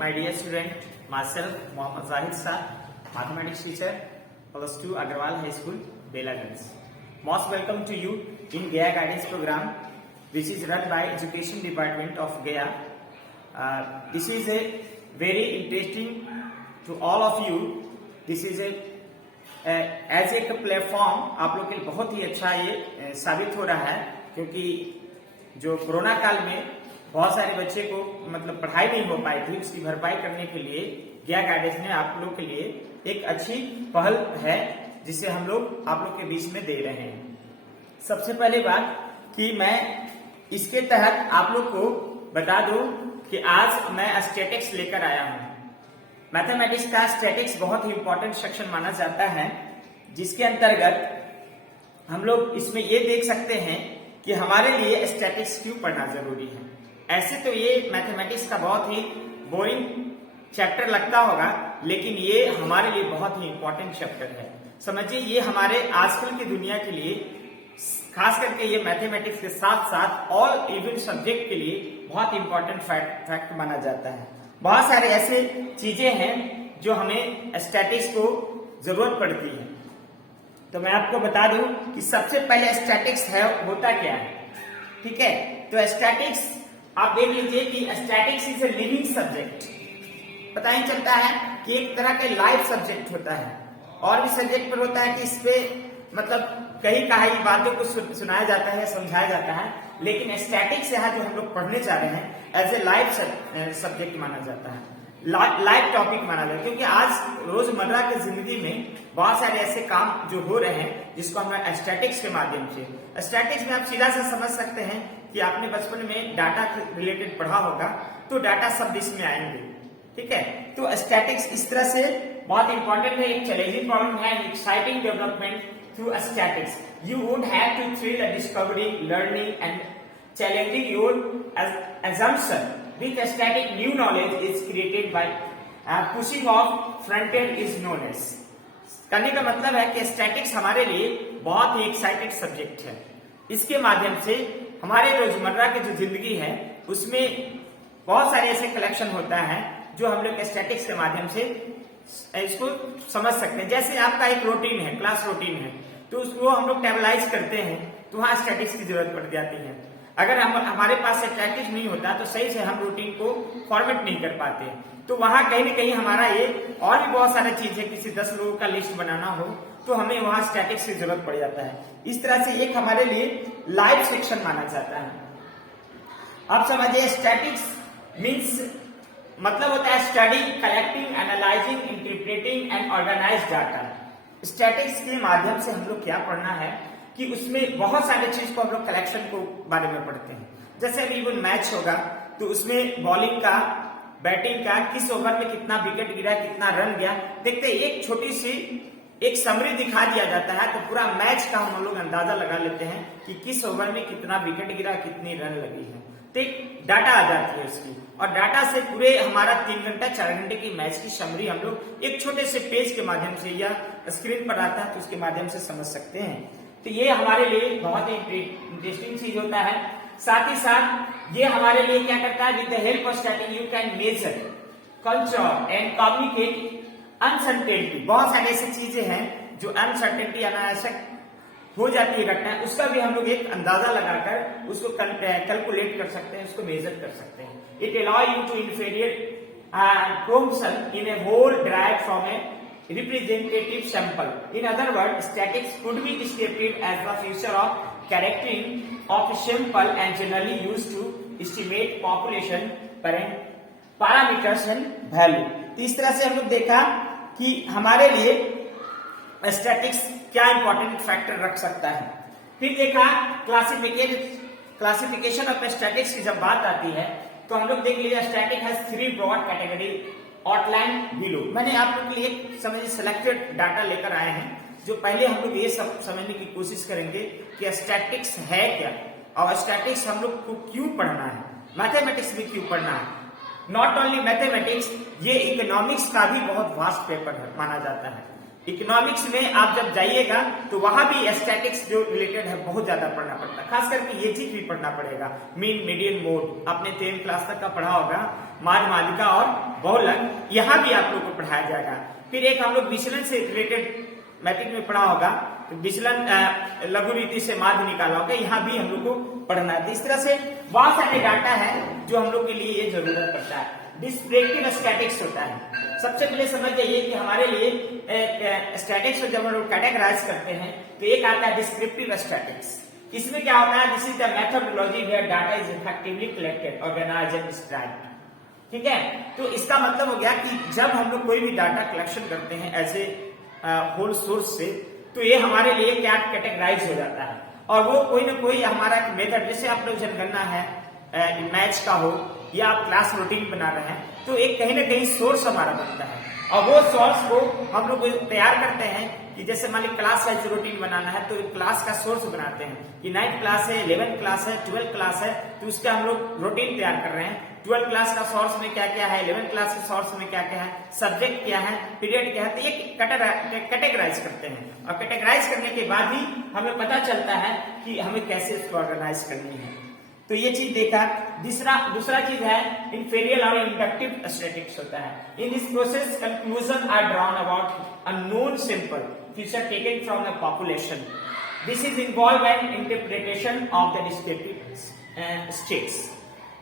my dear student, myself, Mohammad Zahid Shah, mathematics teacher, +2 Agarwal High School, Belagans. Most welcome to you in Gaya Guidance Program, which is run by Education Department of Gaya. This is a very interesting to all of you. This is as a platform आप लोग के लिए बहुत ही अच्छा ये साबित हो रहा है, क्योंकि जो कोरोना काल में बहुत सारे बच्चे को मतलब पढ़ाई नहीं हो पाई थी, उसकी भरपाई करने के लिए गया गाइडेंस ने आप लोग के लिए एक अच्छी पहल है जिसे हम लोग आप लोग के बीच में दे रहे हैं। सबसे पहले बात कि मैं इसके तहत आप लोग को बता दूं कि आज मैं स्टैटिक्स लेकर आया हूं। मैथमेटिक्स का स्टैटिक्स बहुत ही इंपॉर्टेंट सेक्शन माना जाता है, जिसके अंतर्गत हम लोग इसमें ये देख सकते हैं कि हमारे लिए स्टैटिक्स क्यों पढ़ना जरूरी है। ऐसे तो ये मैथमेटिक्स का बहुत ही बोरिंग चैप्टर लगता होगा, लेकिन ये हमारे लिए बहुत ही इंपॉर्टेंट चैप्टर है। समझिए, ये हमारे आजकल की दुनिया के लिए, खास करके ये मैथमेटिक्स के साथ साथ ऑल इवन सब्जेक्ट के लिए बहुत इंपॉर्टेंट फैक्ट माना जाता है। बहुत सारे ऐसे चीजें हैं जो हमें स्टैटिक्स को जरूरत पड़ती है। तो मैं आपको बता दूं कि सबसे पहले स्टैटिक्स है होता क्या है। ठीक है, तो स्टैटिक्स आप देख लीजिए कि statics is a living subject. पता ही चलता है कि एक तरह का लाइव सब्जेक्ट होता है, और भी सब्जेक्ट पर होता है कि इस पे मतलब कई कहाई बातों को सुनाया जाता है, समझाया जाता है, लेकिन स्टैटिक्स यहाँ जो हम लोग पढ़ने जा रहे हैं एज ए लाइव सब्जेक्ट माना जाता है, लाइव टॉपिक माना जाता है, क्योंकि आज रोजमर्रा की जिंदगी में बहुत सारे ऐसे काम जो हो रहे हैं जिसको हम स्टैटिक्स के माध्यम से, स्टैटिक्स में आप सीधा सा समझ सकते हैं कि आपने बचपन में डाटा रिलेटेड पढ़ा होगा, तो डाटा शब्द इसमें आएंगे। ठीक है, तो स्टैटिक्स इस तरह से बहुत इंपॉर्टेंट है, एक चैलेंजिंग प्रॉब्लम है, exciting development through statics. You would have to thrill discovering, learning and challenging your assumption. With static, new knowledge is created by pushing off front end is known as. कहने का मतलब है कि statics हमारे लिए बहुत ही excited subject है। इसके माध्यम से हमारे रोजमर्रा की जो जिंदगी है उसमें बहुत सारे ऐसे कलेक्शन होता है जो हम लोग स्टैटिक्स के माध्यम से इसको समझ सकते हैं। जैसे आपका एक रूटीन है, क्लास रूटीन है, तो उसको हम लोग टेबलाइज करते हैं, तो वहां स्टैटिक्स की जरूरत पड़ जाती है। अगर हमारे पास स्टैटिक्स नहीं होता तो सही से हम रूटीन को फॉर्मेट नहीं कर पाते, तो वहां कहीं ना कहीं हमारा ये और भी बहुत सारी चीजें, किसी 10 लोगों का लिस्ट बनाना हो तो हमें वहां स्टैटिक्स की जरूरत पड़ जाता है। इस तरह से एक हमारे लिए लाइव सेक्शन माना जाता है। अब समझिए, स्टैटिक्स मीन्स मतलब होता है study, collecting, analysing, interpreting and organise data. Statistics के माध्यम से हम लोग क्या पढ़ना है कि उसमें बहुत सारे चीज को हम लोग कलेक्शन को बारे में पढ़ते हैं। जैसे अभी इवन मैच होगा तो उसमें बॉलिंग का, बैटिंग का, किस ओवर में कितना विकेट गिरा, कितना रन गया, देखते हैं एक छोटी सी एक समरी दिखा दिया जाता है, तो पूरा मैच का हम लोग अंदाजा लगा लेते हैं कि किस ओवर में कितना विकेट गिरा, कितनी रन लगी है। तो एक डाटा आ जाती है उसकी, और डाटा से पूरे हमारा 3 घंटा 4 घंटे की मैच की समरी हम लोग एक छोटे से पेज के माध्यम से या स्क्रीन पर आता है तो उसके माध्यम से समझ सकते हैं। तो ये हमारे लिए बहुत ही इंटरेस्टिंग चीज होता है। साथ ही साथ ये हमारे लिए क्या करता है, with the help of static you can measure, control and communicate uncertainty. बहुत सारी ऐसी चीजें हैं जो अनसर्टेनिटी, अनावश्यक हो जाती है घटना, उसका भी हम लोग एक अंदाजा लगाकर उसको कैलकुलेट कर सकते हैं, उसको मेजर कर सकते हैं। It allow you to inferior प्रोम्पशन in a whole drive from a representative sample. In other words, statistics could be described as the feature of characterizing of a sample and generally used to estimate population parameters and value. तो इस तरह से हम लोग देखा कि हमारे लिए स्टैटिक्स क्या इंपॉर्टेंट फैक्टर रख सकता है। फिर देखा क्लासिफिकेशन ऑफ स्टैटिक्स की जब बात आती है तो हम लोग देख लीजिए, statistics has 3 broad category outline below. मैंने आप लोग के लिए समझिए सिलेक्टेड डाटा लेकर आए हैं, जो पहले हम लोग ये सब समझने की कोशिश करेंगे कि स्टैटिक्स है क्या, और स्टैटिक्स हम लोग को क्यों पढ़ना है, मैथमेटिक्स में क्यों पढ़ना है। नॉट ओनली मैथमेटिक्स, ये इकोनॉमिक्स का भी बहुत वास्ट पेपर माना जाता है। इकोनॉमिक्स में आप जब जाइएगा तो वहां भी स्टैटिक्स जो रिलेटेड है बहुत ज्यादा पढ़ना पड़ता है, खास करके ये चीज भी पढ़ना पड़ेगा, मीन मीडियन मोड। आपने 10th क्लास तक का पढ़ा होगा माद मालिका और बहुलक, यहाँ भी आप लोग को पढ़ाया जाएगा। फिर एक हम लोग विचलन से रिलेटेड मैट्रिक में पढ़ा होगा, तो विचलन लघु रीति से माध्य निकाला होगा, यहाँ भी हम लोग को पढ़ना है। इस तरह से बहुत सारे डाटा है जो हम लोग के लिए ये जरूरत पड़ता है। डिस्क्रिप्टिव स्टैटिक्स होता है। सबसे पहले समझ जाइए कि हमारे लिए स्टैटिक्स को जब हम लोग कैटेगराइज करते हैं तो एक आता है डिस्क्रिप्टिव स्टैटिक्स। इसमें क्या होता है, this is the methodology where data is effectively collected, organised and described. ठीक है, तो इसका मतलब हो गया कि जब हम लोग कोई भी डाटा कलेक्शन करते हैं ऐसे होल सोर्स से, तो ये हमारे लिए क्या कैटेगराइज हो जाता है, और वो कोई ना कोई हमारा मेथड, जैसे आप लोग जनगणना है मैच का हो या आप क्लास रूटीन बना रहे हैं, तो एक कहीं ना कहीं सोर्स हमारा बनता है, और वो सोर्स को हम लोग तैयार करते हैं कि जैसे मान ली क्लास वाइज रूटीन बनाना है, तो क्लास का सोर्स बनाते हैं कि 9th क्लास है, 11th क्लास है, 12th क्लास है, तो उसका हम लोग रूटीन तैयार कर रहे हैं। 12th क्लास का सोर्स में क्या क्या है, 11th क्लास के सोर्स में क्या क्या है, सब्जेक्ट क्या है, पीरियड क्या है, तो ये कैटेगराइज करते हैं, और कैटेगराइज करने के बाद ही हमें पता चलता है कि हमें कैसे इसको ऑर्गेनाइज करनी है। तो ये चीज देखा। दूसरा चीज है इंफेरियल और इंडक्टिव स्टैटिक्स होता है। In this process conclusion are drawn about a known simple feature taken from the population. This is involve an interpretation of the descriptive stats.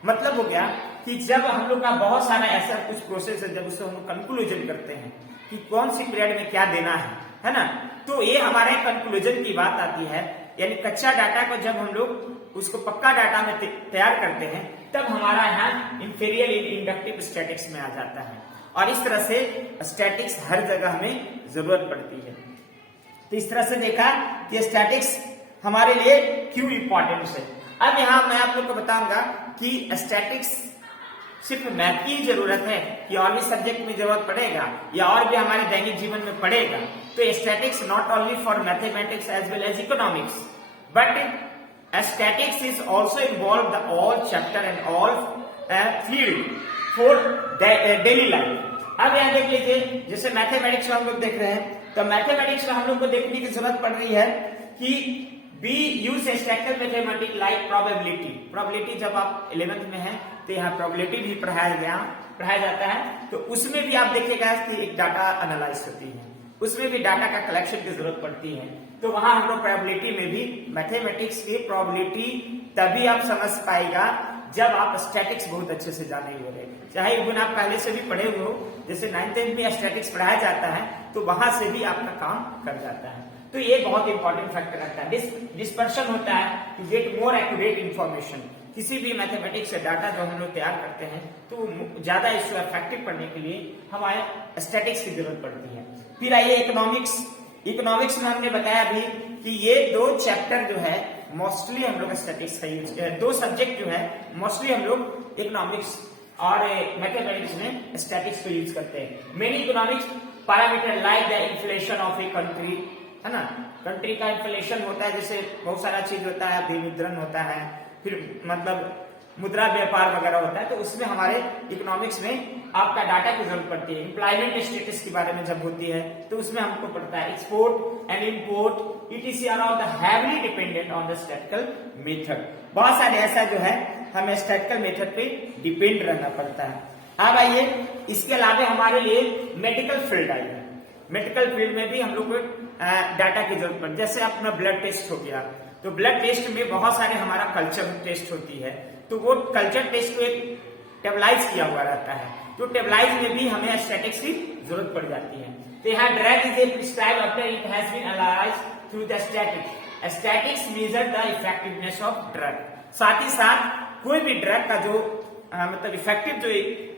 मतलब हो गया कि जब हम लोग का बहुत सारा ऐसा कुछ प्रोसेस है, जब उसको हम लोग कंक्लूजन करते हैं कि कौन सी पीरियड में क्या देना है ना, तो ये हमारे कंक्लूजन की बात आती है। यानी कच्चा डाटा को जब हम लोग उसको पक्का डाटा में तैयार करते हैं, तब हमारा यहाँ इंफेरियल इंडक्टिव स्टैटिक्स में आ जाता है, और इस तरह से स्टैटिक्स हर जगह हमें जरूरत पड़ती है। तो इस तरह से देखा कि स्टैटिक्स हमारे लिए क्यों इंपॉर्टेंट है। अब यहाँ मैं आप लोग को बताऊंगा कि स्टैटिक्स सिर्फ मैथ की जरूरत है कि और भी सब्जेक्ट में जरूरत पड़ेगा या और भी हमारे दैनिक जीवन में पड़ेगा। तो statistics not only for mathematics as well as economics, but statistics is also involved the all chapter and all field for daily life। अब यहाँ देख लीजिए, जैसे मैथमेटिक्स में हम लोग देख रहे हैं, तो मैथमेटिक्स में हम लोग को देखने की जरूरत पड़ रही है कि we use statistical mathematics like probability। probability जब आप 11th में है तो यहाँ probability भी पढ़ाया जाता है, तो उसमें भी आप देखिएगा कि एक डाटा एनालाइज होती है, उसमें भी डाटा का कलेक्शन की जरूरत पड़ती है। तो वहां हम लोग प्रोबेबिलिटी में भी मैथमेटिक्स की प्रोबेबिलिटी तभी आप समझ पाएगा जब आप स्टैटिक्स बहुत अच्छे से जाने हुए, चाहे इवन आप पहले से भी पढ़े हुए हो, जैसे 9th में स्टैटिक्स पढ़ाया जाता है तो वहां से भी आपका काम कर जाता है। तो ये बहुत इंपॉर्टेंट फैक्टर रहता है। डिस्पर्शन होता है to get more accurate information. किसी भी मैथमेटिक्स से डाटा जो हम लोग तैयार करते हैं तो ज्यादा इसको इफेक्टिव करने के लिए हमारे स्टैटिक्स की जरूरत पड़ती है। फिर आइए इकोनॉमिक्स में हमने बताया अभी कि ये 2 चैप्टर जो है मोस्टली हम लोग स्टैटिक्स का यूज, 2 सब्जेक्ट जो है मोस्टली हम लोग इकोनॉमिक्स और मैथमेटिक्स में स्टैटिक्स को यूज करते हैं। Main economics parameter like the inflation of a country, है ना, कंट्री का इन्फ्लेशन होता है, जैसे बहुत सारा चीज होता है, विमुद्रण होता है, फिर मतलब मुद्रा व्यापार वगैरह होता है, तो उसमें हमारे इकोनॉमिक्स में आपका डाटा की जरूरत पड़ती है। एम्प्लॉयमेंट स्टेटस के बारे में जब होती है तो उसमें हमको पड़ता है export and import etc are all the heavily dependent on the statistical method. बहुत सारे ऐसा जो है हमें स्टैटिस्टिकल मेथड पे डिपेंड रहना पड़ता है। अब आइए इसके अलावा हमारे लिए मेडिकल फील्ड आई है। मेडिकल फील्ड में भी हम लोग को डाटा की जरूरत पड़ती है। जैसे अपना ब्लड टेस्ट हो गया, तो ब्लड टेस्ट में बहुत सारे हमारा कल्चर टेस्ट होती है, तो वो कल्चर टेस्ट को एक टेबलाइज किया हुआ रहता है, तो टेबलाइज में भी हमें स्टैटिक्स की जरूरत पड़ जाती है। तो यहाँ drug is a prescribed after it has been analysed through the statistics. Statistics measure the effectiveness of drug. साथ ही साथ कोई भी ड्रग का जो मतलब इफेक्टिव जो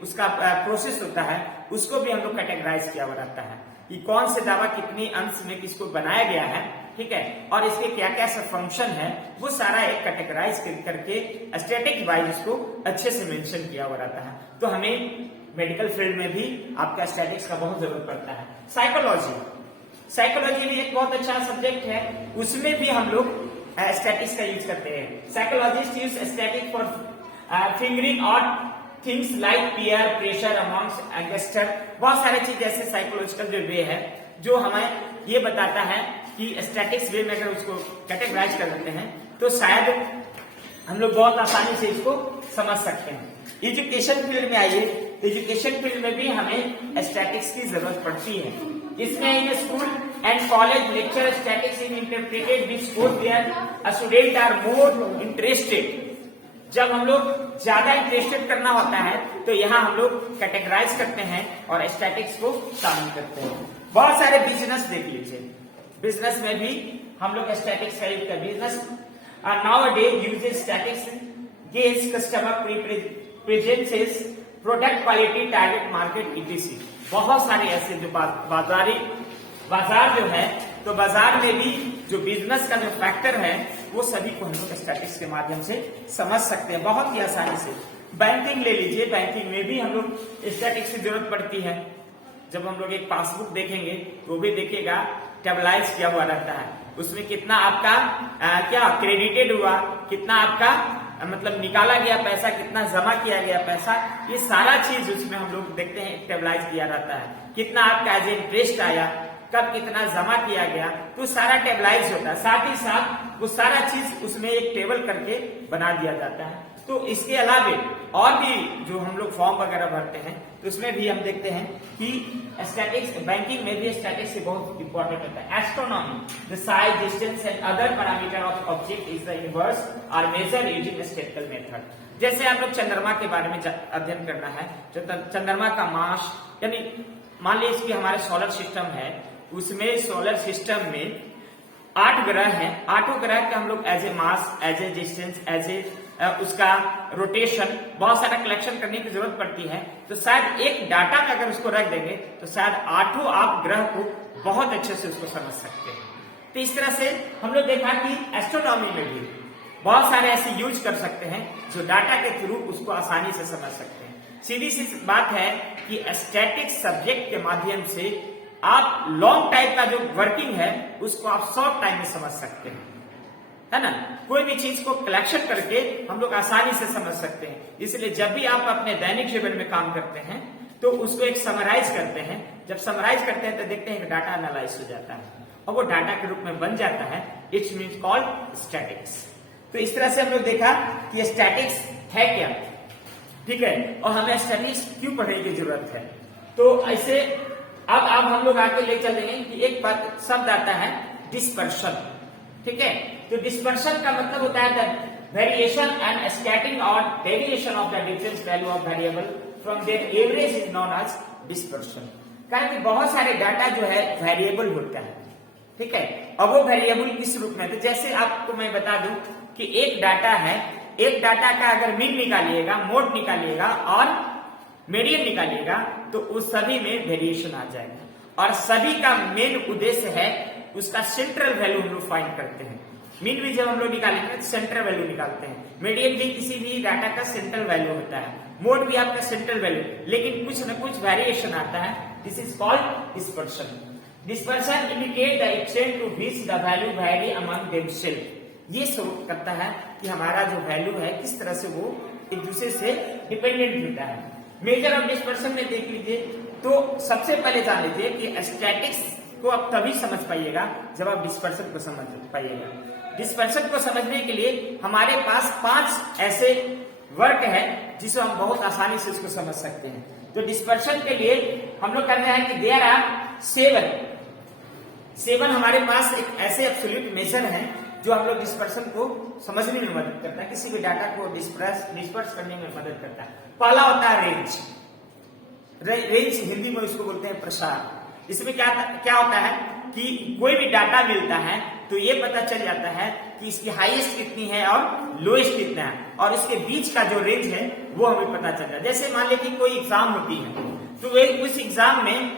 उसका प्रोसेस होता है उसको भी हम लोग कैटेगराइज किया हुआ रहता है कि कौन से दवा कितनी अंश में किसको बनाया गया है, ठीक है, और इसके क्या क्या फंक्शन है, वो सारा एक कैटेगराइज करके स्टैटिक वाइज इसको अच्छे से मेंशन किया हुआ रहता है। तो हमें मेडिकल फील्ड में भी आपका स्टैटिक्स का बहुत जरूरत पड़ता है। साइकोलॉजी भी एक बहुत अच्छा सब्जेक्ट है, उसमें भी हम लोग स्टैटिक्स का यूज करते हैं। Psychologist use static for figuring out things like peer pressure amongst youngsters. बहुत सारे चीज ऐसे साइकोलॉजिकल जो वे है जो हमें ये बताता है कि स्टैटिक्स वे में अगर उसको कैटेगराइज कर देते हैं तो शायद हम लोग बहुत आसानी से इसको समझ सकते हैं। एजुकेशन फील्ड में आइए, तो एजुकेशन फील्ड में भी हमें स्टैटिक्स की जरूरत पड़ती है। इसमें in school and college lecture statistics in interpreted which both their student are more interested. जब हम लोग ज्यादा इंटरेस्टेड करना होता है तो यहाँ हम लोग कैटेगराइज करते हैं और स्टैटिक्स को शामिल करते हैं। बहुत सारे बिजनेस देख लीजिए, बिजनेस में भी हम लोग स्टैटिक्स का यूज करते हैं। Business nowadays uses statistics, gauge customer preferences, product quality, target market etc। बहुत सारे ऐसे जो बाजार जो है, तो बाजार में भी जो बिजनेस का जो फैक्टर है वो सभी को हम लोग स्टैटिक्स के माध्यम से समझ सकते हैं बहुत ही आसानी से। बैंकिंग ले लीजिए, बैंकिंग में भी हम लोग स्टैटिक्स की जरूरत पड़ती है। जब हम लोग एक पासबुक देखेंगे तो भी देखिएगा टेबलाइज किया हुआ रहता है, उसमें कितना आपका क्या क्रेडिटेड हुआ, कितना आपका मतलब निकाला गया पैसा, कितना जमा किया गया पैसा, ये सारा चीज उसमें हम लोग देखते हैं टेबलाइज किया रहता है। कितना आपका एज इंटरेस्ट आया, कब कितना जमा किया गया, तो सारा टेबलाइज होता है। साथ ही साथ वो सारा चीज उसमें एक टेबल करके बना दिया जाता है। तो इसके अलावे और भी जो हम लोग फॉर्म वगैरह भरते हैं तो उसमें भी हम देखते हैं कि स्टैटिक्स, बैंकिंग में भी स्टैटिक्स बहुत इंपॉर्टेंट होता है। Astronomy, the size, distance and other parameter of object is the universe are measure using statistical method. जैसे आप लोग चंद्रमा के बारे में अध्ययन करना है, चंद्रमा का मास, यानी मान लीजिए कि हमारे सोलर सिस्टम है, उसमें सोलर सिस्टम में 8 ग्रह हैं। 8 ग्रह का हम लोग as a mass, as a distance, as a उसका रोटेशन, बहुत सारा कलेक्शन करने की जरूरत पड़ती है। तो शायद एक डाटा में अगर उसको रख देंगे तो शायद 8 आप ग्रह को बहुत अच्छे से उसको समझ सकते हैं। तो इस तरह से हम लोग देखा कि एस्ट्रोनॉमी में भी बहुत सारे ऐसे यूज कर सकते हैं जो डाटा के थ्रू उसको आसानी से समझ सकते हैं। सीधी सी बात है कि स्टैटिक सब्जेक्ट के माध्यम से आप लॉन्ग टाइम का जो वर्किंग है उसको आप शॉर्ट टाइम में समझ सकते हैं, है ना। कोई भी चीज को कलेक्शन करके हम लोग आसानी से समझ सकते हैं। इसलिए जब भी आप अपने दैनिक जीवन में काम करते हैं तो उसको एक समराइज करते हैं। जब समराइज करते हैं तो देखते हैं कि डाटा एनालाइज हो जाता है और वो डाटा के रूप में बन जाता है। It's means called statics. तो इस तरह से हम लोग देखा कि स्टैटिक्स है क्या, ठीक है, और हमें स्टैटिक्स क्यों पढ़ने की जरूरत है। तो ऐसे अब हम लोग आगे ले चलेंगे कि एक शब्द आता है डिस्पर्शन, ठीक है। तो डिस्पर्शन का मतलब होता है वेरिएशन एंड स्कैटरिंग और deviation of the difference value of variable from their average is known as dispersion. कारण कि बहुत सारे डाटा जो है वेरिएबल होता है, ठीक है, और वो वेरिएबल किस रूप में, तो जैसे आपको मैं बता दूं कि एक डाटा है, एक डाटा का अगर मीन निकालिएगा, मोड निकालिएगा और मीडियन निकालिएगा तो उस सभी में वेरिएशन आ जाएगा। और सभी का मेन उद्देश्य है उसका सेंट्रल वैल्यू हम लोग फाइंड करते हैं। मीन भी जब हम लोग निकालेंगे तो सेंट्रल वैल्यू निकालते हैं। मीडियन भी किसी भी डाटा का सेंट्रल वैल्यू होता है, मोड भी आपका सेंट्रल वैल्यू, लेकिन कुछ न कुछ वेरिएशन आता है। This is called dispersion. Dispersion indicate the extent to which the value vary among themselves. ये शो करता है कि हमारा जो वैल्यू है किस तरह से वो एक दूसरे से डिपेंडेंट होता है। मेजर ऑफ डिस्पर्शन में देख लीजिए तो सबसे पहले जान लीजिए कि स्टैटिक्स को आप तभी समझ पाइएगा जब आप डिस्पर्शन को समझ पाइएगा। डिस्पर्शन को समझने के लिए हमारे पास 5 ऐसे वर्क है जिसे हम बहुत आसानी से उसको समझ सकते हैं। तो डिस्पर्शन के लिए हम लोग करना है कि देयर आर 7 हमारे पास एक ऐसे एब्सोल्यूट मेजर हैं जो हम लोग डिस्पर्शन को समझने में मदद करता है, किसी भी डाटा को डिस्पर्स करने में मदद करता है। पहला होता है रेंज। रेंज हिंदी में इसको बोलते हैं प्रसार। इसमें क्या होता है कि कोई भी डाटा मिलता है तो ये पता चल जाता है कि इसकी हाईएस्ट कितनी है और लोएस्ट कितना है, और इसके बीच का जो रेंज है वो हमें पता चल जाता है। जैसे मान लीजिए कोई एग्जाम होती है तो उस एग्जाम में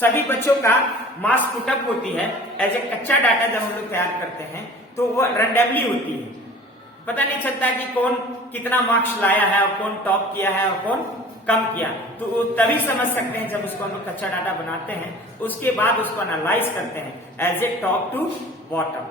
सभी बच्चों का मार्क्स पुटअप होती है। एज ए कच्चा डाटा जब हम लोग तैयार करते हैं तो वो रैंडमली होती है, पता नहीं चलता कि कौन कितना मार्क्स लाया है और कौन टॉप किया है और कौन कम किया। तो वो तभी समझ सकते हैं जब उसको हम लोग कच्चा डाटा बनाते हैं, उसके बाद उसको एनालाइज करते हैं as a top to bottom.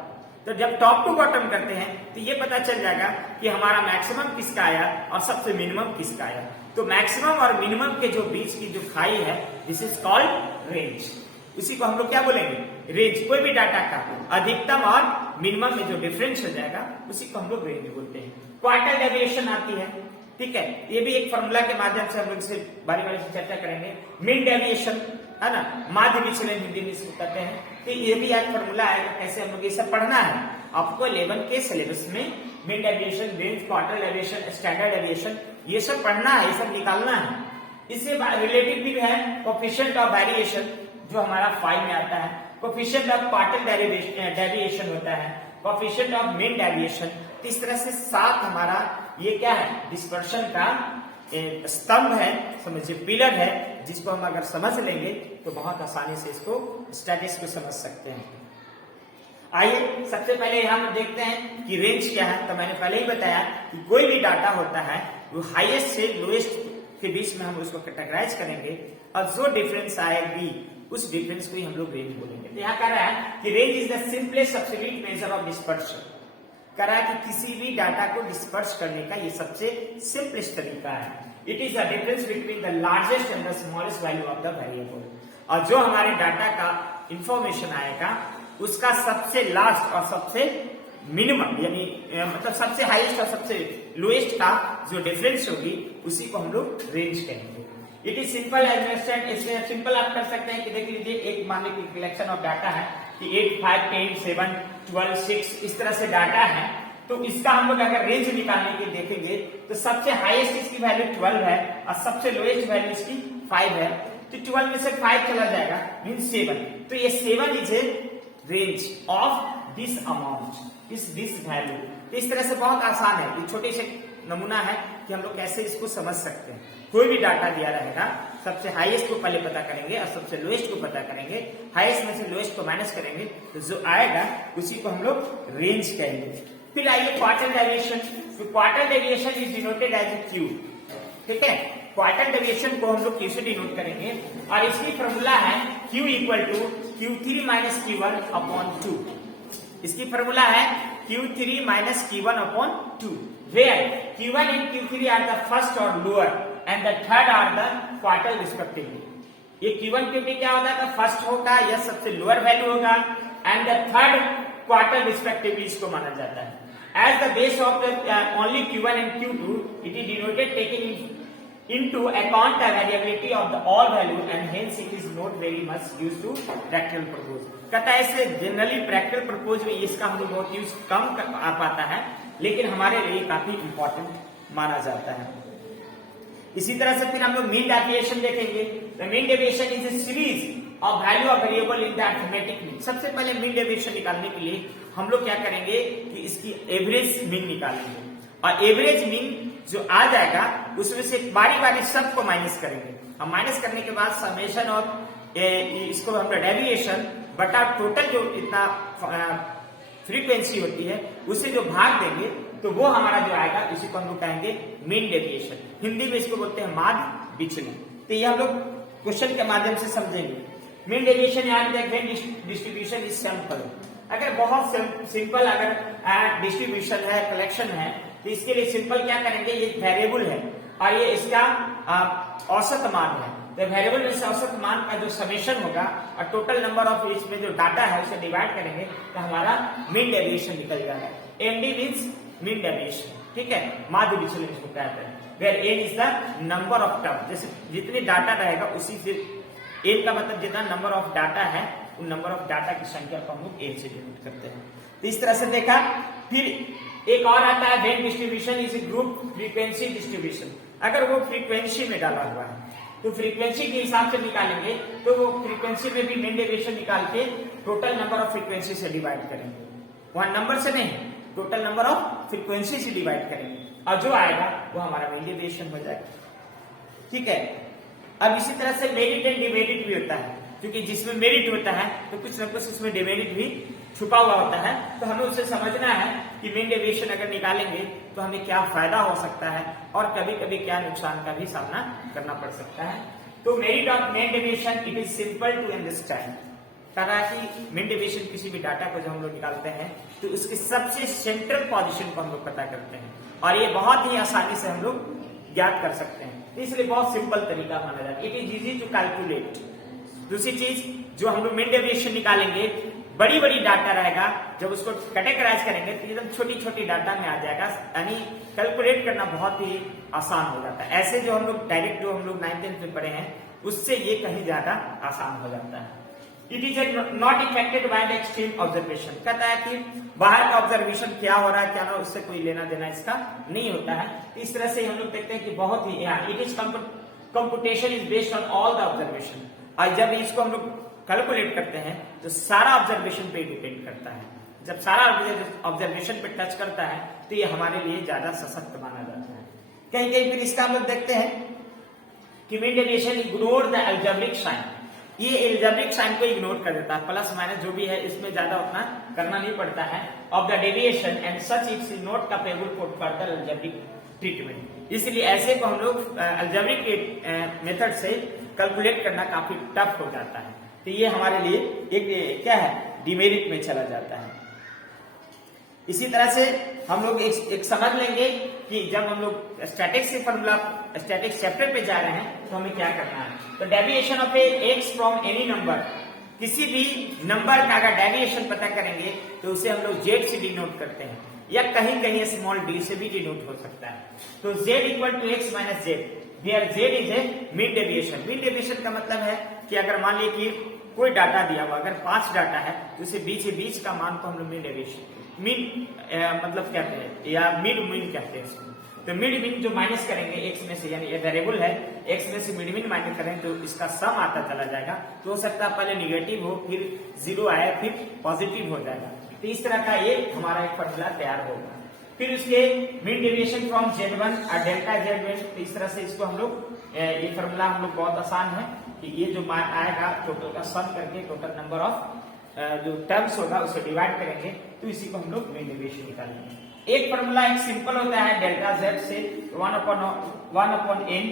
तो जब टॉप टू बॉटम करते हैं तो ये पता चल जाएगा कि हमारा मैक्सिमम किसका आया और सबसे मिनिमम किसका आया। तो मैक्सिमम और मिनिमम के जो बीच की जो खाई है दिस इज कॉल्ड रेंज। इसी को हम लोग क्या बोलेंगे, रेंज। कोई भी डाटा का अधिकतम और मिनिमम में जो डिफरेंस हो जाएगा उसी को हम लोग रेंज बोलते हैं। क्वार्टर डेविएशन आती है, ठीक है, ये भी एक फॉर्मूला के माध्यम से हम लोग इसे बारी बारी से चर्चा करेंगे। मीन डेविएशन है ना, माध्य विचलन हिंदी में इसको कहते हैं। तो ये भी एक फॉर्मूला है, कैसे हम लोग ये सब पढ़ना है आपको 11 के सिलेबस में। Mean deviation, range, quarter deviation, standard deviation, ये सब पढ़ना है, ये सब निकालना है। इससे रिलेटेड भी है कोएफिशिएंट ऑफ वेरिएशन, जो हमारा 5 में आता है। कोएफिशिएंट ऑफ क्वार्टर डेविएशन होता है, कोएफिशिएंट ऑफ मीन डेविएशन। तो इस तरह से 7 हमारा ये क्या है, डिस्पर्शन का स्तंभ है, समझिए पिलर है, जिसको हम अगर समझ लेंगे तो बहुत आसानी से इसको स्टैटिक्स को समझ सकते हैं। आइए सबसे पहले यहाँ देखते हैं कि रेंज क्या है। तो मैंने पहले ही बताया कि कोई भी डाटा होता है वो हाईएस्ट से लोएस्ट के बीच में हम उसको कैटेगराइज करेंगे, और जो डिफरेंस आएगी उस डिफरेंस को ही हम लोग रेंज बोलेंगे। तो यहाँ कह रहा है कि range is the simplest absolute measure of dispersion. कह रहा है कि किसी भी डाटा को डिस्पर्स करने का ये सबसे सिंपलेस्ट तरीका है। It is the difference between the largest and the smallest value of the variable. और जो हमारे डाटा का इंफॉर्मेशन आएगा उसका सबसे लास्ट और सबसे मिनिमम, यानी मतलब सबसे हाईएस्ट और सबसे लोएस्ट का जो डिफरेंस होगी उसी को हम लोग रेंज कहेंगे। It is simple as understand. इसमें सिंपल आप कर सकते हैं कि देख लीजिए, एक मान लीजिए कलेक्शन ऑफ डाटा है कि 8, 5, 10, 7, 12, 6 इस तरह से डाटा है। तो इसका हम लोग अगर रेंज निकालने के देखेंगे तो सबसे हाईएस्ट इसकी वैल्यू 12 है और सबसे लोएस्ट वैल्यू इसकी 5 है। तो 12 में से 5 चला जाएगा, मीन 7। तो ये 7 is a range of this amount, this value. तो इस तरह से बहुत आसान है, ये छोटे से नमूना है कि हम लोग कैसे इसको समझ सकते हैं। कोई भी डाटा दिया रहेगा, सबसे हाईएस्ट को पहले पता करेंगे और सबसे लोएस्ट को पता करेंगे, हाईएस्ट में से लोएस्ट को माइनस करेंगे, तो जो आएगा उसी को हम लोग रेंज कहेंगे। फिर आइए क्वार्टर डेविएशन। तो quarter deviation is denoted as a Q. ठीक है, क्वार्टर डेविएशन को हम लोग क्यू से डिनोट करेंगे, और इसकी फॉर्मूला है Q equal to Q3 minus Q1 upon 2। इसकी फॉर्मूला है Q3 minus Q1 upon 2, where Q1 and Q3 are the first or lower and the third are the quartile respectively। ये Q1 Q3 क्या होता है, first होगा, यह सबसे lower value होगा, and the third quarter respectively इसको माना जाता है। As the base of the only Q1 and Q2 it is denoted taking into account the variability of the all value and hence it is not very much used to practical purpose। कहता है इससे generally practical purpose में इसका हम लोग बहुत use कम आ पाता है, लेकिन हमारे लिए काफी इंपॉर्टेंट माना जाता है। इसी तरह से फिर हम लोग मीन डेविएशन देखेंगे। The mean deviation is a series of value of variable in the arithmetic mean. सबसे पहले मीन डेविएशन निकालने के लिए हम लोग क्या करेंगे कि इसकी एवरेज मीन निकालेंगे, और एवरेज मीन जो आ जाएगा उसमें से बारी बारी सबको माइनस करेंगे। हम माइनस करने के बाद समेशन और इसको हम डेविएशन बटा टोटल जो इतना फ्रीक्वेंसी होती है उसे जो भाग देंगे तो वो हमारा जो आएगा इसी को हम लोग कहेंगे मीन डेविएशन। हिंदी में इसको बोलते हैं माध्य विचलन। तो ये हम लोग क्वेश्चन के माध्यम से समझेंगे। मीन डेविएशन यहाँ देखें, डिस्ट्रीब्यूशन इज सैंपल। अगर बहुत सिंपल अगर डिस्ट्रीब्यूशन है, कलेक्शन है, तो इसके लिए सिंपल क्या करेंगे, ये वेरिएबल है और ये इसका औसत मान है। तो वेरिएबल में से औसत मान का जो समेशन होगा और टोटल नंबर ऑफ इसमें जो डाटा है उसे डिवाइड करेंगे तो हमारा मीन डेविएशन निकल जाएगा। एमडी मीन्स मीन डेविएशन, ठीक है, माध्य विचलन इसको कहते हैं। Where N is the number of term, जैसे जितनी डाटा रहेगा उसी से एन का मतलब जितना नंबर ऑफ डाटा है उन नंबर ऑफ डाटा की संख्या को हम लोग एन से डिनोट करते हैं। तो इस तरह से देखा। फिर एक और आता है when distribution is group frequency distribution. अगर वो फ्रीक्वेंसी में डाला हुआ है तो फ्रीक्वेंसी के हिसाब से निकालेंगे, तो वो फ्रीक्वेंसी में भी मीन डेविएशन निकाल के टोटल नंबर ऑफ फ्रीक्वेंसी से डिवाइड करेंगे। वहां नंबर से नहीं, टोटल नंबर ऑफ फ्रीक्वेंसी से डिवाइड करेंगे और जो आएगा वो हमारा मीन डेविएशन हो जाएगा। ठीक है। अब इसी तरह से मेरिट एंड डिमेरिट भी होता है, क्योंकि जिसमें मेरिट होता है तो कुछ न कुछ उसमें डिमेरिट भी छुपा हुआ होता है। तो हमें उसे समझना है कि मीन डेविएशन अगर निकालेंगे तो हमें क्या फायदा हो सकता है और कभी कभी क्या नुकसान का भी सामना करना पड़ सकता है। तो merit of mean deviation it is simple to understand. कहा कि मीन डेविएशन किसी भी डाटा को जब हम लोग निकालते हैं तो उसके सबसे सेंट्रल पोजीशन को हम लोग पता करते हैं और ये बहुत ही आसानी से हम लोग ज्ञात कर सकते हैं। इसलिए बहुत सिंपल तरीका माना जाता है। It is easy to calculate. दूसरी चीज जो हम लोग मीन डेविएशन निकालेंगे, बड़ी बड़ी डाटा रहेगा जब उसको कैटेगराइज करेंगे तो एकदम छोटी छोटी डाटा में आ जाएगा, यानी कैलकुलेट करना बहुत ही आसान हो जाता है। ऐसे जो हम लोग डायरेक्ट जो हम लोग 9th में पढ़े हैं उससे ये कहीं ज्यादा आसान हो जाता है। It is not affected by the extreme observation, कहता है कि बाहर का ऑब्जर्वेशन क्या हो रहा है क्या ना उससे कोई लेना देना इसका नहीं होता है। इस तरह से हम लोग देखते हैं कि बहुत ही it is computation is based on all the observation, और जब इसको हम लोग कैलकुलेट करते हैं तो सारा ऑब्जर्वेशन पे डिपेंड करता है। जब सारा ऑब्जर्वेशन पे टच करता है तो ये हमारे लिए ज्यादा सशक्त माना जाता है। कहीं कहीं फिर इसका हम लोग देखते हैं कि mean deviation ignore the algebraic sign, ये एल्जेब्रिक साइन को इग्नोर कर देता है, प्लस माइनस जो भी है इसमें ज्यादा उतना करना नहीं पड़ता है। Of the deviation and such it's is not capable for further algebraic treatment, इसलिए ऐसे को हम लोग अलजेब्रिक मेथड से कैलकुलेट करना काफी टफ हो जाता है। तो ये हमारे लिए एक क्या है, डिमेरिट में चला जाता है। इसी तरह से हम लोग एक समझ लेंगे कि जब हम लोग स्टैटिक्स से फॉर्मूला स्टैटिक्स चैप्टर पे जा रहे हैं तो हमें क्या करना है। तो deviation of x from any number, किसी भी नंबर का अगर डेविएशन पता करेंगे तो उसे हम लोग जेड से डिनोट करते हैं, या कहीं कहीं स्मॉल डी से भी डिनोट हो सकता है। तो z equal to X minus Z, where z is a mean deviation. Mean deviation का मतलब है कि अगर मान लीजिए कि कोई डाटा दिया हुआ, अगर 5 डाटा है तो उसे बीच का मान को हम लोग मीन डेविएशन मीन मतलब कहते हैं या मिड मीन कहते हैं। तो मिड मीन जो माइनस करेंगे एक्स में से, यानी ये वेरिएबल है, एक्स में से मिड मीन माइनस करेंगे तो इसका सम आता चला जाएगा। तो हो सकता है पहले निगेटिव हो, फिर 0 आए, फिर पॉजिटिव हो जाएगा। तो इस तरह का ये हमारा एक फॉर्मूला तैयार होगा। फिर उसके मीन डेविएशन फ्रॉम Z1 और डेल्टा Z1, तो इस तरह से इसको हम लोग ये फॉर्मूला हम लोग बहुत आसान है कि ये जो आएगा टोटल का सम करके टोटल नंबर ऑफ जो टर्म्स होगा उसे डिवाइड करेंगे, तो इसी को हम लोग मीन डेविएशन निकालेंगे। एक फॉर्मूला एक सिंपल होता है डेल्टा Z से 1/n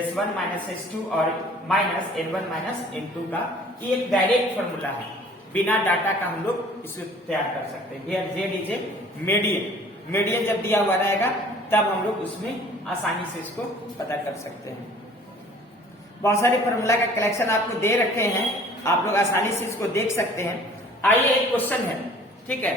S1 माइनस S2 और माइनस N1 माइनस N2 का, ये एक डायरेक्ट फॉर्मूला है, बिना डाटा का हम लोग इसे तैयार कर सकते हैं। Here Z is A median जब दिया हुआ रहेगा तब हम लोग उसमें आसानी से इसको पता कर सकते हैं। बहुत सारे फॉर्मूला का कलेक्शन आपको दे रखे हैं, आप लोग आसानी से इसको देख सकते हैं। आइए एक क्वेश्चन है, ठीक है।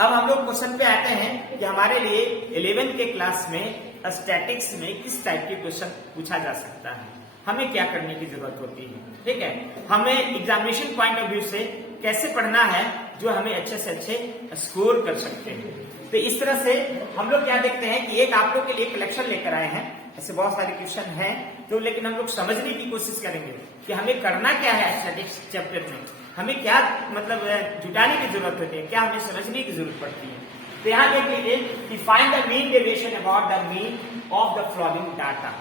अब हम लोग क्वेश्चन पे आते हैं कि हमारे लिए 11th के क्लास में स्टैटिक्स में किस टाइप के क्वेश्चन पूछा जा सकता है, हमें क्या करने की जरूरत होती है, ठीक है। हमें एग्जामिनेशन पॉइंट ऑफ व्यू से कैसे पढ़ना है जो हमें अच्छे से अच्छे स्कोर कर सकते हैं। तो इस तरह से हम लोग क्या देखते हैं कि एक आप लोग के लिए कलेक्शन लेकर आए हैं, ऐसे बहुत सारे क्वेश्चन हैं तो, लेकिन हम लोग समझने की कोशिश करेंगे कि हमें करना क्या है स्टैटिक्स चैप्टर में, हमें क्या मतलब जुटाने की जरूरत होती है, क्या हमें समझने की जरूरत पड़ती है। तो यहाँ देख लीजिए कि find the mean deviation about the mean of the following data,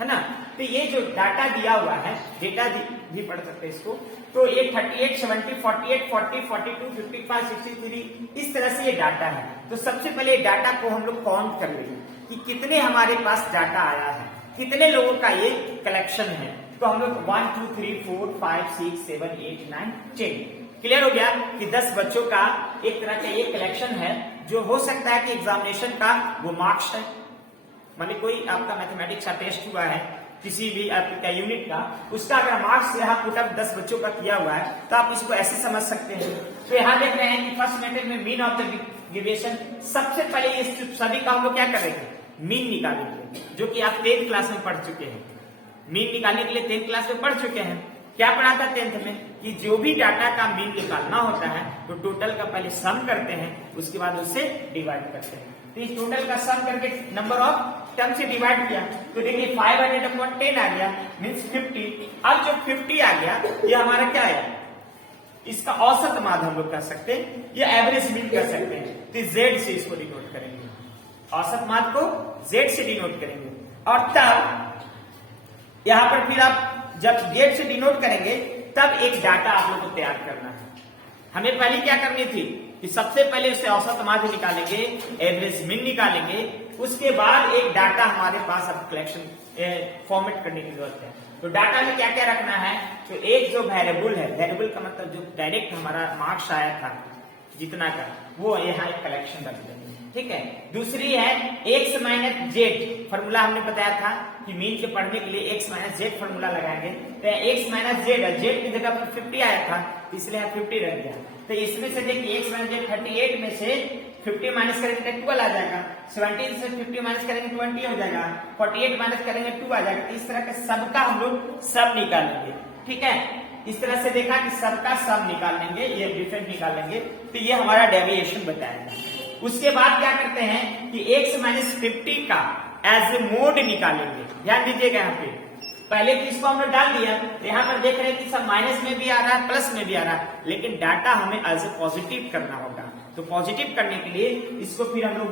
है ना। तो ये जो डाटा दिया हुआ है, डेटा भी पढ़ सकते हैं इसको, तो ये 38, 70, 48, 40, 42, 55, 63 इस तरह से ये डाटा है। तो सबसे पहले डाटा को हम लोग काउंट कर लेंगे कि कितने हमारे पास डाटा आया है, कितने लोगों का ये कलेक्शन है। तो हम लोग 1 2 3 4 5 6 7 8 9 10 क्लियर हो गया कि 10 बच्चों का एक तरह का ये कलेक्शन है, जो हो सकता है कि एग्जामिनेशन का वो मार्क्स है। मान कोई आपका मैथमेटिक्स का टेस्ट हुआ है किसी भी आपका यूनिट का, उसका अगर मार्क्स यहाँ पुटअप 10 बच्चों का किया हुआ है तो आप इसको ऐसे समझ सकते हैं। तो यहाँ देख रहे हैं कि फर्स्ट मेथड में मीन ऑफ द डेविएशन, सबसे पहले ये सभी का हम लोग क्या करेंगे, मीन निकालेंगे, जो कि आप 10th क्लास में पढ़ चुके हैं। मीन निकालने के लिए 10th क्लास में पढ़ चुके हैं। क्या पढ़ा था 10th में कि जो भी डाटा का मीन निकालना होता है तो टोटल का पहले सम करते हैं, उसके बाद उससे डिवाइड करते हैं। तो इस टोटल का सम करके नंबर ऑफ टर्म से डिवाइड किया तो देखिए 500/10 आ गया, मीन्स 50। अब जो 50 आ गया ये हमारा क्या है, इसका औसत मान हम लोग कर सकते हैं, या एवरेज मीन कर सकते हैं। तो जेड से इसको डिनोट करेंगे, औसत मान को जेड से डिनोट करेंगे। और तब यहां पर फिर आप जब जेड से डिनोट करेंगे तब एक डाटा आप लोग को तैयार करना है। हमें पहले क्या करनी थी कि सबसे पहले उससे औसत माध्य निकालेंगे, एवरेज मीन निकालेंगे, उसके बाद एक डाटा हमारे पास अब कलेक्शन फॉर्मेट करने की जरूरत है। तो डाटा में क्या क्या रखना है, तो एक जो वेरिएबल है, वेरिएबल का मतलब जो डायरेक्ट हमारा मार्क्स आया था जितना का, वो यहाँ एक कलेक्शन रख देंगे। ठीक है। दूसरी है x माइनस जेड, फॉर्मूला हमने बताया था कि मीन के पढ़ने के लिए x माइनस जेड फॉर्मूला लगाएंगे। तो x माइनस जेड है, जेड की जगह पर 50 आया था इसलिए 50 रख दिया। तो इसमें से देखिए x माइनस जेड 38 में से 50 माइनस करेंगे तो 12 आ जाएगा, 17 से 50 माइनस करेंगे 20 हो जाएगा, 48 माइनस करेंगे 2 आ जाएगा। इस तरह के सबका हम लोग सब निकालेंगे, ठीक है। इस तरह से देखा कि सबका सब निकाल लेंगे, ये डिफरेंट निकाल लेंगे, तो ये हमारा डेविएशन बताएगा। उसके बाद क्या करते हैं कि x माइनस 50 का एज ए मोड निकालेंगे। ध्यान दीजिएगा, यहाँ पे पहले तो इसको हमने डाल दिया, यहाँ पर देख रहे हैं कि सब माइनस में भी आ रहा है प्लस में भी आ रहा है, लेकिन डाटा हमें एज ए पॉजिटिव करना होगा। तो पॉजिटिव करने के लिए इसको फिर हम लोग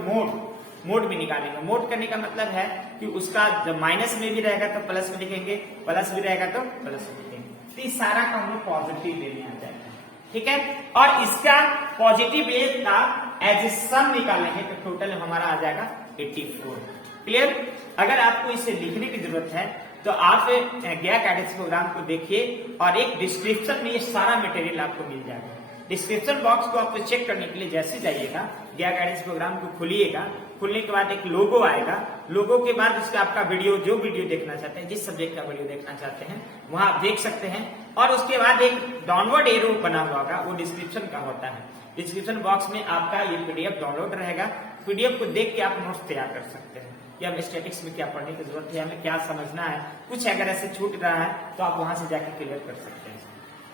मोड भी निकालेंगे। मोड करने का मतलब है कि उसका जब माइनस में भी रहेगा तो प्लस में लिखेंगे, प्लस भी रहेगा तो प्लस में लिखेंगे। तो इस सारा का हम लोग पॉजिटिव लेने आ जाएगा, ठीक है। और इसका पॉजिटिव ए का एज ए सम निकालेंगे तो टोटल हमारा आ जाएगा 84। क्लियर। अगर आपको इसे लिखने की जरूरत है तो आप गया गाइडेंस प्रोग्राम को देखिए और एक डिस्क्रिप्शन में ये सारा मटेरियल आपको मिल जाएगा। डिस्क्रिप्शन बॉक्स को आपको चेक करने के लिए जैसे जाइएगा, गया गाइडेंस प्रोग्राम को खोलिएगा, खुलने के बाद एक लोगो आएगा, लोगो के बाद उसका आपका वीडियो, जो वीडियो देखना चाहते हैं, जिस सब्जेक्ट का वीडियो देखना चाहते हैं वहां आप देख सकते हैं। और उसके बाद एक डाउनवर्ड एरो बना हुआ होगा, वो डिस्क्रिप्शन का होता है। डिस्क्रिप्शन बॉक्स में आपका ये पीडीएफ डाउनलोड रहेगा, पीडीएफ को देख के आप नोट्स तैयार कर सकते हैं कि हमें स्टैटिक्स में क्या पढ़ने की जरूरत है, हमें क्या समझना है, कुछ अगर ऐसे छूट रहा है तो आप वहां से जाके क्लियर कर सकते हैं।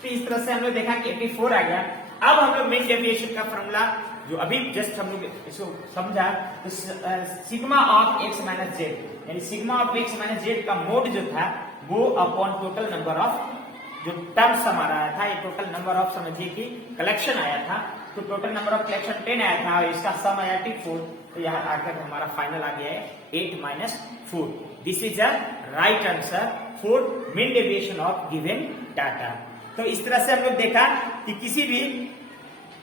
तो इस तरह से हम लोग देखा कि 84 आ गया। अब हम लोग मीन डेविएशन का फॉर्मूला जो अभी जस्ट हम लोग इसको समझा, तो sigma of x minus z, यानी sigma of x minus z का मोड जो था वो अपॉन टोटल नंबर ऑफ जो टर्म्स हमारा आया था, ये टोटल नंबर ऑफ समझिए कि कलेक्शन आया था, तो टोटल नंबर ऑफ कलेक्शन 10 आया था और इसका सम आया 84। तो यहाँ आकर हमारा फाइनल आ गया है 8 minus 4। This is a right answer for mean deviation of given data. तो इस तरह से हम लोग देखा कि किसी भी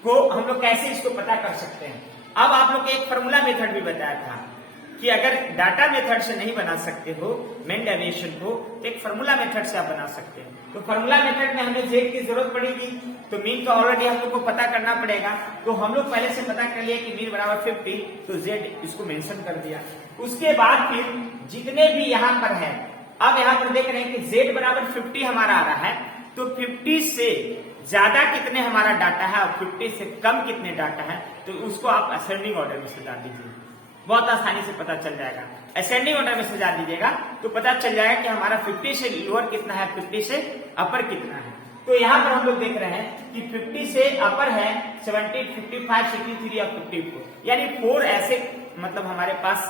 को हम लोग कैसे इसको पता कर सकते हैं। अब आप लोग को एक फॉर्मूला मेथड भी बताया था कि अगर डाटा मेथड से नहीं बना सकते हो मीन डेविएशन को, तो एक फॉर्मूला मेथड से आप बना सकते हैं। तो फॉर्मूला मेथड में हमें जेड की जरूरत पड़ेगी, तो मीन का ऑलरेडी हम लोग को पता करना पड़ेगा। तो हम लोग पहले से पता कर लिया कि मीन बराबर 50, तो जेड इसको मेंशन कर दिया। उसके बाद फिर जितने भी यहाँ पर है, अब यहाँ पर देख रहे हैं कि जेड बराबर 50 हमारा आ रहा है, तो 50 से ज्यादा कितने हमारा डाटा है और 50 से कम कितने डाटा है, तो उसको आप असेंडिंग ऑर्डर में सजा दीजिए, बहुत आसानी से पता चल जाएगा। असेंडिंग ऑर्डर में सजा दीजिएगा तो पता चल जाएगा कि हमारा 50 से लोअर कितना है, 50 से अपर कितना है। तो यहाँ पर हम लोग देख रहे हैं कि 50 से अपर है 70, 55, 63 और 54, यानी 4 ऐसे मतलब हमारे पास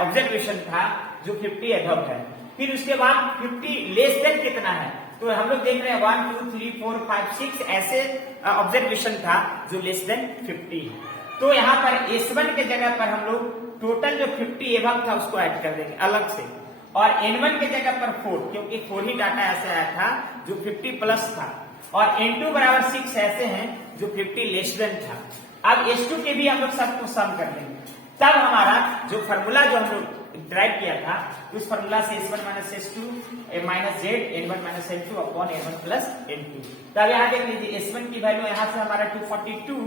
ऑब्जर्वेशन था जो 50 अबव है। फिर उसके बाद 50 लेस देन कितना है, तो हम लोग देख रहे हैं 1, 2, 3, 4, 5, 6 ऐसे ऑब्जर्वेशन था जो लेस देन 50 है। तो यहाँ पर S1 के जगह पर हम लोग टोटल जो 50 एबव था उसको ऐड कर देंगे अलग से, और N1 के जगह पर 4, क्योंकि 4 ही डाटा ऐसे आया था जो 50 प्लस था, और N2 बराबर 6 ऐसे हैं जो 50 लेस देन था। अब S2 के भी हम लोग सबको सम कर देंगे, तब हमारा जो फॉर्मूला जो हम लोग ड्राइव किया था उस फॉर्मूला से S1 minus S2 minus Z N1 minus N2 upon N1 plus N2। तब यहाँ देख लीजिए S1 की वैल्यू यहाँ से हमारा 242,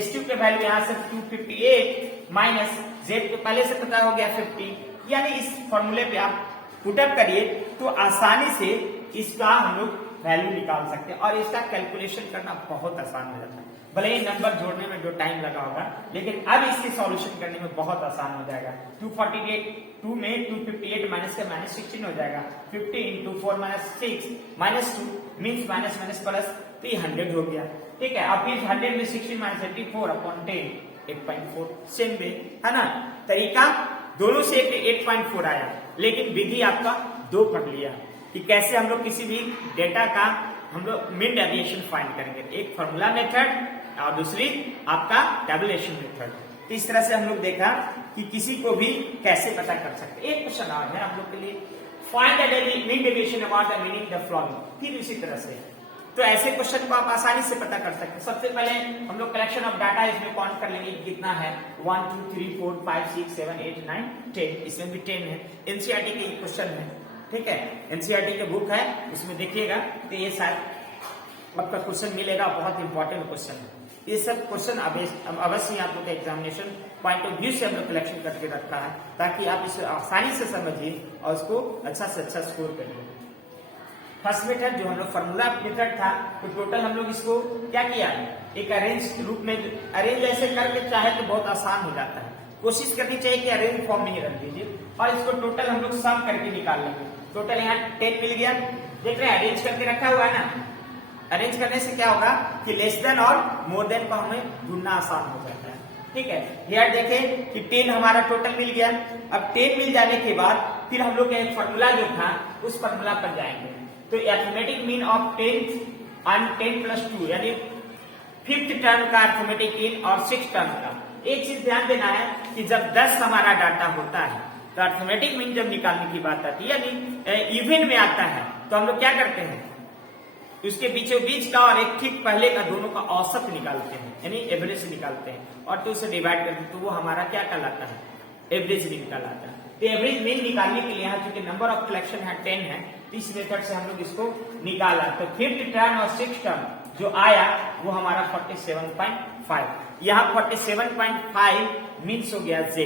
S2 के वैल्यू यहाँ से 258 माइनस जेड के पहले से पता हो गया 50, यानी इस फॉर्मूले पे आप पुटअप करिए तो आसानी से इसका हम लोग वैल्यू निकाल सकते हैं, और इसका कैलकुलेशन करना बहुत आसान हो जाता है। भले ही नंबर जोड़ने में जो टाइम लगा होगा, लेकिन अब इसके सॉल्यूशन करने में बहुत आसान हो जाएगा। 248 2 में 258 माइनस का माइनस 16 हो जाएगा, 50 into 4 minus 6 minus 2 means minus minus plus, तो ये 100 हो गया। ठीक है, अब फिर 100 में 16 माइनस 84 अपॉन 10 8.4, सेम वे है ना। तरीका दोनों से 8.4 आया, लेकिन विधि आपका 2 पढ़ लिया कि कैसे हम लोग किसी भी डेटा का हम लोग मीन डेविएशन फाइंड करेंगे, एक फॉर्मूला मेथड और दूसरी आपका टैबुलेशन मेथड। तो इस तरह से हम लोग देखा कि किसी को भी कैसे पता कर सकते। एक क्वेश्चन और है आप लोग के लिए, find the mean deviation about the meaning the following. फिर इसी तरह से तो ऐसे क्वेश्चन को आप आसानी से पता कर सकते हैं। सबसे पहले हम लोग कलेक्शन ऑफ डाटा इसमें काउंट कर लेंगे कितना है, 1 2 3 4 5 6 7 8 9 10, इसमें भी 10 है। एनसीईआरटी के क्वेश्चन है, ठीक है, एनसीईआरटी के बुक है, उसमें देखिएगा तो ये शायद आपका क्वेश्चन मिलेगा, बहुत इंपॉर्टेंट क्वेश्चन है। ये सब क्वेश्चन अवश्य आप लोग का एग्जामिनेशन पॉइंट ऑफ व्यू से हम लोग कलेक्शन करके रखा है, ताकि आप इसे आसानी से समझिए और उसको अच्छा से अच्छा स्कोर करिए। फर्स्ट मेथड जो हम लोग फॉर्मूला मेथड था, तो टोटल हम लोग इसको क्या किया, एक अरेंज रूप में, अरेंज ऐसे करके चाहे तो बहुत आसान हो जाता है, कोशिश करनी चाहिए कि अरेंज फॉर्म में ही रख दीजिए और इसको टोटल हम लोग सम करके निकाल लेंगे। टोटल यहाँ 10 मिल गया, देख रहे हैं अरेंज करके रखा हुआ है ना। अरेंज करने से क्या होगा कि लेस देन और मोर देन को हमें ढूंढना आसान हो जाता है। ठीक है, यार देखें कि 10 हमारा टोटल मिल गया। अब 10 मिल जाने के बाद फिर हम लोग एक फॉर्मूला जो था उस फॉर्मूला पर जाएंगे। तो arithmetic mean of 10 and 10 plus 2 यानी 5th टर्म का अरिथमेटिक मीन और 6th टर्म का। एक चीज ध्यान देना है कि जब 10 हमारा डाटा होता है तो अरिथमेटिक मीन जब निकालने की बात आती है यानी इवन में आता है, तो हम लोग क्या करते हैं, उसके बीचों बीच का और एक ठीक पहले का दोनों का औसत निकालते हैं, यानी एवरेज निकालते हैं और तो उसे डिवाइड करते हैं, तो वो हमारा क्या कहलाता है, एवरेज मीन कहलाता है। तो एवरेज मीन निकालने के लिए यहाँ चूंकि नंबर ऑफ कलेक्शन है 10 है, तो इस मेथड से हम लोग इसको निकाला। तो 5th टर्म और 6th टर्म जो आया वो हमारा 47.5। यहाँ 47.5 मीन्स हो गया Z,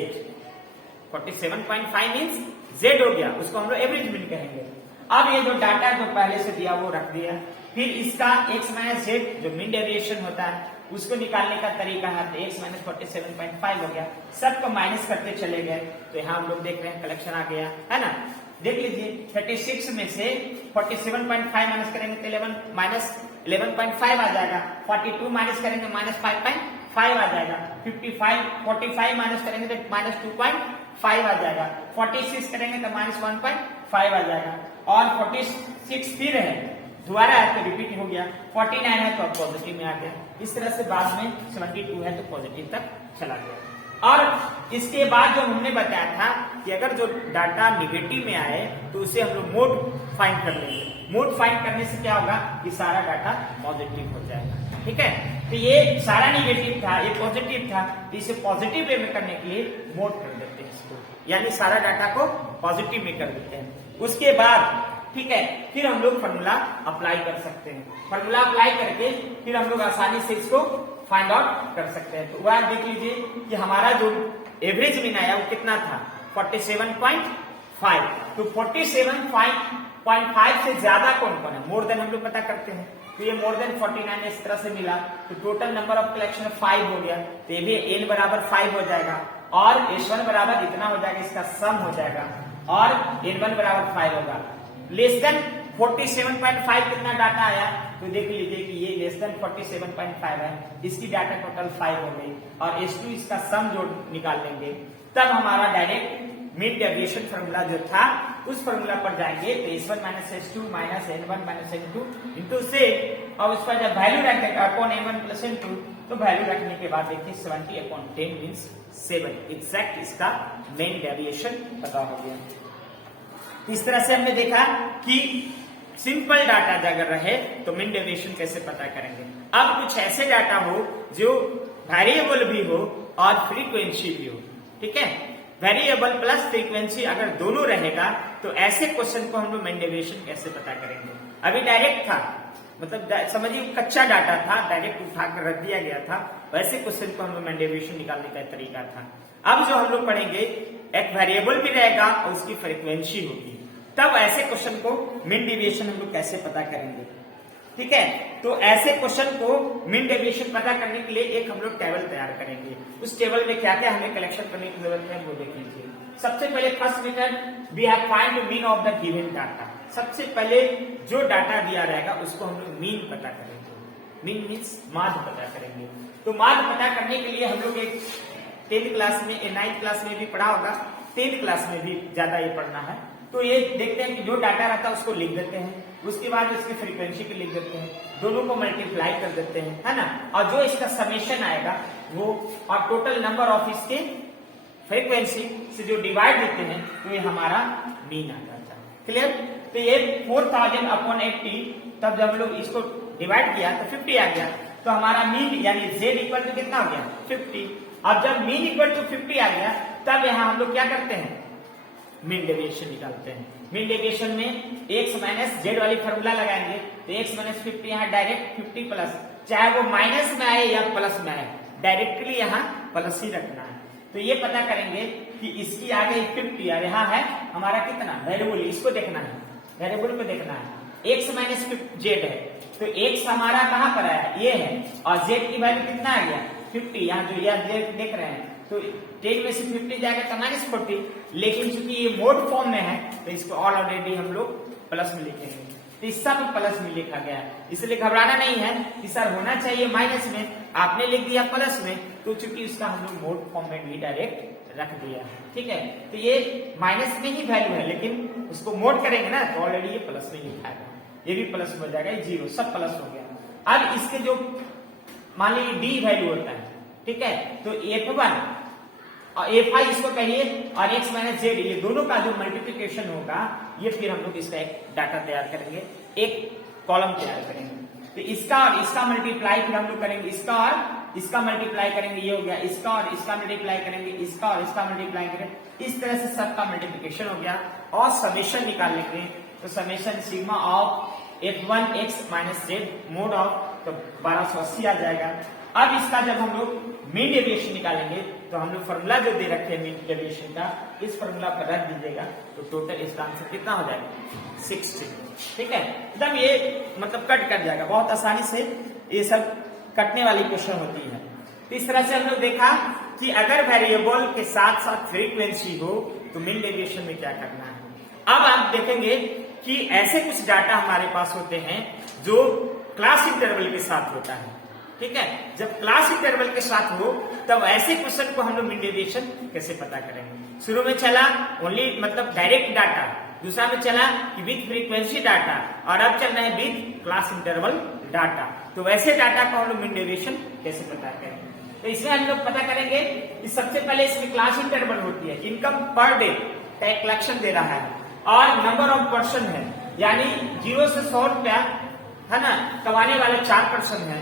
47.5 मीन्स Z हो गया, उसको हम लोग एवरेज मीन कहेंगे। अब ये जो डाटा जो पहले से दिया वो रख दिया, फिर इसका x माइनस z जो मीन डेविएशन होता है उसको निकालने का तरीका है, तो x माइनस 47.5 हो गया, सबको माइनस करते चले गए। तो यहाँ हम लोग देख रहे हैं कलेक्शन आ गया है ना, देख लीजिए 36 में से 47.5 माइनस करेंगे तो 11.5 आ जाएगा, 42 माइनस करेंगे -5.5 आ जाएगा, 45 माइनस करेंगे तो -2.5 आ जाएगा, 46 करेंगे तो -1.5 आ जाएगा, और 46 फिर है दोबारा है तो रिपीट हो गया, 49 है तो अब पॉजिटिव में आ गया। इस तरह से बाद में 72 है तो पॉजिटिव तक चला गया। और इसके बाद जो हमने बताया था कि अगर जो डाटा निगेटिव में आए तो उसे हम लोग मोड फाइंड कर लेंगे। मोड फाइंड करने से क्या होगा कि सारा डाटा पॉजिटिव हो जाएगा। ठीक है, तो ये सारा निगेटिव था, ये पॉजिटिव था, तो इसे पॉजिटिव वे में करने के लिए मोड कर देते हैं इसको, यानी सारा डाटा को पॉजिटिव में कर देते हैं। उसके बाद ठीक है, फिर हम लोग फॉर्मूला अप्लाई कर सकते हैं। फॉर्मूला अप्लाई करके फिर हम लोग आसानी से इसको फाइंड आउट कर सकते हैं। तो वह देख लीजिए कि हमारा जो एवरेज मीन आया वो कितना था 47.5। तो 47.5 से ज्यादा कौन कौन है, मोर देन हम लोग पता करते हैं, तो ये मोर देन 49 इस तरह से मिला, तो टोटल नंबर ऑफ कलेक्शन 5 हो गया, तो ये भी n बराबर 5 हो जाएगा और S1 बराबर इतना हो जाएगा, इसका सम हो जाएगा और N1 बराबर 5 होगा। लेस देन 47.5 कितना डाटा आया, तो देख लीजिए कि ये लेस देन 47.5 है, इसकी डाटा टोटल 5 हो गई और S2 इसका सम जो निकाल लेंगे, तब हमारा डायरेक्ट मीन डेविएशन फॉर्मूला जो था उस फॉर्मूला पर जाएंगे। तो S1 minus S2 minus N1 minus N2 into से, और उस पर जब वैल्यू रखेगा अपॉन N1 प्लस N2, तो वैल्यू रखने के बाद देखिए 70/10 मीन्स 7 एग्जैक्ट इसका मेन डेविएशन पता हो गया। इस तरह से हमने देखा कि सिंपल डाटा अगर रहे तो मीन डेविएशन कैसे पता करेंगे। अब कुछ ऐसे डाटा हो जो वेरिएबल भी हो और फ्रीक्वेंसी भी हो, ठीक है, वेरिएबल प्लस फ्रीक्वेंसी अगर दोनों रहेगा तो ऐसे क्वेश्चन को हम लोग मीन डेविएशन कैसे पता करेंगे। अभी डायरेक्ट था, मतलब समझिए कच्चा डाटा था, डायरेक्ट उठाकर रख दिया गया था, वैसे क्वेश्चन को हम लोग मीन डेविएशन निकालने का तरीका था। अब जो हम लोग पढ़ेंगे एक वेरिएबल भी रहेगा और उसकी फ्रीक्वेंसी होगी, तब ऐसे क्वेश्चन को मीन डेविएशन हम लोग कैसे पता करेंगे। ठीक है, तो ऐसे क्वेश्चन को मीन डेविएशन पता करने के लिए एक हम लोग टेबल तैयार करेंगे। उस टेबल में क्या क्या हमें कलेक्शन करने की जरूरत है वो देख लीजिए। सबसे पहले first method we have find the mean of the given data. सबसे पहले जो डाटा दिया रहेगा उसको हम लोग मीन पता करेंगे। मीन मीन्स माध्य पता करेंगे। तो माध्य पता करने के लिए हम लोग एक 10th क्लास में 9th क्लास में भी पढ़ा होगा, 10th क्लास में भी ज्यादा ये पढ़ना है। तो ये देखते हैं कि जो डाटा रहता है उसको लिख देते हैं, उसके बाद इसकी फ्रीक्वेंसी को लिख देते हैं, दोनों को मल्टीप्लाई कर देते हैं, है ना, और जो इसका समेशन आएगा वो और टोटल नंबर ऑफ इसके फ्रीक्वेंसी से जो डिवाइड देते हैं तो ये हमारा मीन आ जाता है। क्लियर। तो ये 4000/80, तब जब हम लोग इसको डिवाइड किया तो 50 आ गया, तो हमारा मीन यानी z इक्वल टू कितना हो गया 50। अब जब मीन इक्वल टू 50 आ गया तब यहाँ हम लोग क्या करते हैं मीन डेविएशन निकालते हैं। मीन डेविएशन में एक्स माइनस जेड वाली फॉर्मूला लगाएंगे तो एक्स माइनस 50 यहाँ डायरेक्ट 50 प्लस, चाहे वो माइनस में आए या प्लस में आए, डायरेक्टली यहाँ प्लस ही रखना है। तो ये पता करेंगे कि इसकी आ गई 50 और यहाँ है हमारा कितना वेरिएबल, इसको देखना है, वेरिएबल को देखना है। एक्स माइनस जेड है तो एक्स हमारा कहाँ पर आया, ये है, और जेड की वैल्यू कितना आ गया 50, यहाँ जो यह देख रहे हैं तो 10 में से 50 जाएगा तो माइनस 40, लेकिन चूंकि ये मोड फॉर्म में है तो इसको ऑलरेडी हम लोग प्लस में लिखेंगे, तो इस सब प्लस में लिखा गया है, इसलिए घबराना नहीं है कि सर होना चाहिए माइनस में, आपने लिख दिया प्लस में, तो चूंकि इसका हम लोग मोड फॉर्म में भी डायरेक्ट रख दिया, ठीक है। तो ये माइनस में ही वैल्यू है, लेकिन उसको मोड करेंगे ना तो ऑलरेडी ये प्लस में लिखा है, ये भी प्लस हो जाएगा, ये जीरो सब प्लस हो गया। अब इसके जो मान लीजिए डी वैल्यू होता है, ठीक है, तो F1 और F5 इसको कहिए और x माइनस जेड, ये दोनों का जो मल्टीप्लीकेशन होगा ये फिर हम लोग इसका एक डाटा तैयार करेंगे, एक कॉलम तैयार करेंगे। तो इसका और इसका मल्टीप्लाई फिर हम लोग करेंगे, इसका और इसका मल्टीप्लाई करेंगे, ये हो गया, इसका और इसका मल्टीप्लाई करेंगे, इसका और इसका मल्टीप्लाई करेंगे, इस तरह से सबका मल्टीप्लीकेशन हो गया और समेशन निकाल लेंगे। तो summation sigma of F1 x minus Z mode of, तो 1280 आ जाएगा। अब इसका जब हम लोग मीन डेविएशन निकालेंगे तो हम लोग फॉर्मूला जो दे रखे हैं मीन डेविएशन का, इस फॉर्मूला पर रख दीजिएगा तो टोटल इसका आंसर कितना हो जाएगा 60, ठीक है। एकदम ये मतलब कट कर जाएगा, बहुत आसानी से ये सब कटने वाली क्वेश्चन होती है। तो इस तरह से हम लोग देखा कि अगर वेरिएबल के साथ साथ फ्रीक्वेंसी हो तो मीन डेविएशन में क्या करना है। अब आप देखेंगे कि ऐसे कुछ डाटा हमारे पास होते हैं जो क्लास इंटरवल के साथ होता है, ठीक है। जब क्लास इंटरवल के साथ हो तब ऐसे क्वेश्चन को हम लोग मीन डेविएशन कैसे पता करेंगे। शुरू में चला ओनली मतलब डायरेक्ट डाटा, दूसरा में चला कि विथ फ्रीक्वेंसी डाटा, और अब चल रहा है विथ क्लास इंटरवल डाटा। तो वैसे डाटा को हम लोग मीन डेविएशन कैसे पता करेंगे। तो इसमें हम लोग पता करेंगे कि सबसे पहले इसमें क्लास इंटरवल होती है, इनकम पर डे का एक कलेक्शन दे रहा है और नंबर ऑफ पर्सन है, यानी 0 से 100 रुपया है ना कमाने वाले 4 पर्सन है,